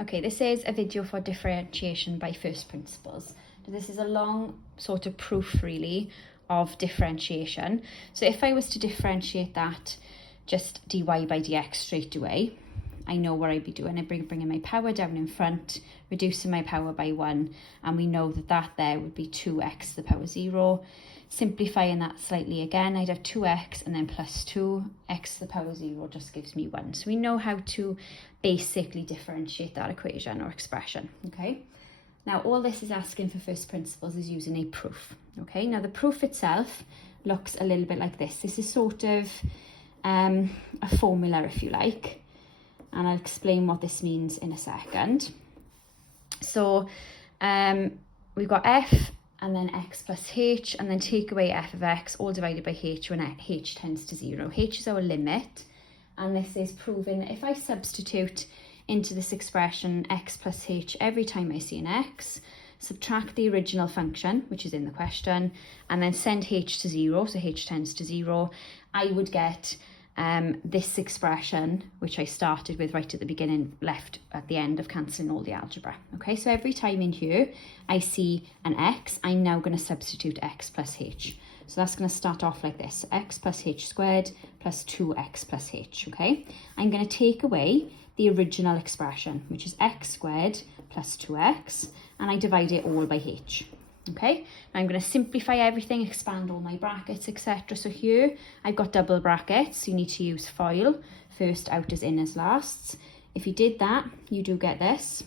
Okay, this is a video for differentiation by first principles. So this is a long sort of proof really of differentiation. So if I was to differentiate that just dy by dx straight away, I know what I'd be doing. I'd be bringing my power down in front, reducing my power by 1, and we know that that there would be 2x to the power 0. Simplifying that slightly again, I'd have 2x and then plus 2, x to the power 0 just gives me 1. So we know how to basically differentiate that equation or expression, okay? Now all this is asking for first principles is using a proof, okay? Now the proof itself looks a little bit like this. This is sort of a formula, if you like, and I'll explain what this means in a second. So we've got f and then x plus h, and then take away f of x, all divided by h when h tends to 0. H is our limit, and this is proving that if I substitute into this expression x plus h every time I see an x, subtract the original function, which is in the question, and then send h to 0, so h tends to 0, I would get this expression, which I started with right at the beginning, left at the end of cancelling all the algebra. Okay, so every time in here I see an x, I'm now going to substitute x plus h. So that's going to start off like this, x plus h squared plus 2x plus h, okay? I'm going to take away the original expression, which is x squared plus 2x, and I divide it all by h. Okay, now I'm going to simplify everything, expand all my brackets, etc. So here I've got double brackets. You need to use FOIL, first out as in as last. If you did that, you do get this.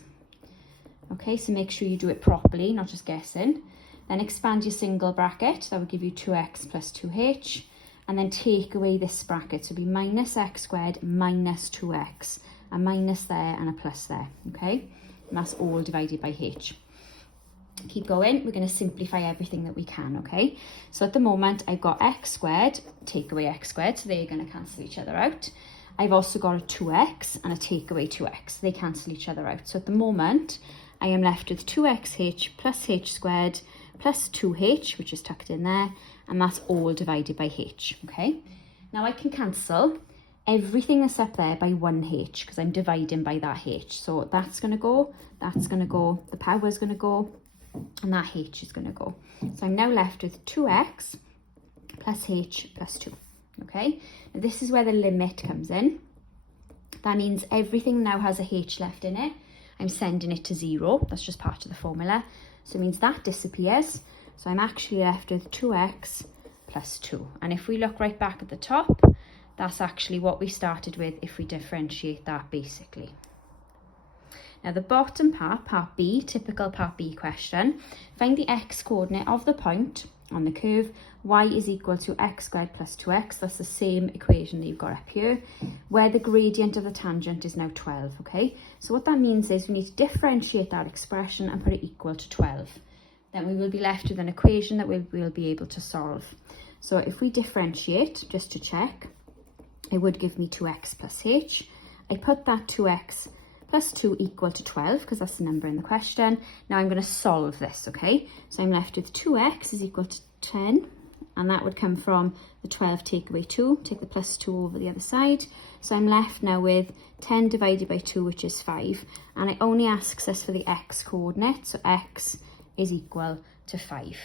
Okay, so make sure you do it properly, not just guessing. Then expand your single bracket, that would give you 2x plus 2h, and then take away this bracket, so it'll be minus x squared minus 2x, a minus there and a plus there, okay? And that's all divided by h. Keep going, we're going to simplify everything that we can, okay? So at the moment I've got x squared, take away x squared, so they're going to cancel each other out. I've also got a 2x and a take away 2x, they cancel each other out. So at the moment I am left with 2xh plus h squared plus 2h, which is tucked in there, and that's all divided by h, okay? Now I can cancel everything that's up there by 1h because I'm dividing by that h. So that's going to go, the power is going to go, and that h is going to go. So I'm now left with 2x plus h plus 2, okay? Now this is where the limit comes in. That means everything now has a h left in it. I'm sending it to 0. That's just part of the formula. So it means that disappears. So I'm actually left with 2x plus 2. And if we look right back at the top, that's actually what we started with if we differentiate that basically. Now the bottom part, part B, typical part B question, find the x coordinate of the point on the curve, y is equal to x squared plus 2x, that's the same equation that you've got up here, where the gradient of the tangent is now 12, okay? So what that means is we need to differentiate that expression and put it equal to 12. Then we will be left with an equation that we'll be able to solve. So if we differentiate, just to check, it would give me 2x plus h. I put that 2x plus 2 equal to 12 because that's the number in the question. Now I'm going to solve this, okay? So I'm left with 2x is equal to 10, and that would come from the 12 take away 2, take the plus 2 over the other side. So I'm left now with 10 divided by 2, which is 5, and it only asks us for the x coordinate, so x is equal to 5.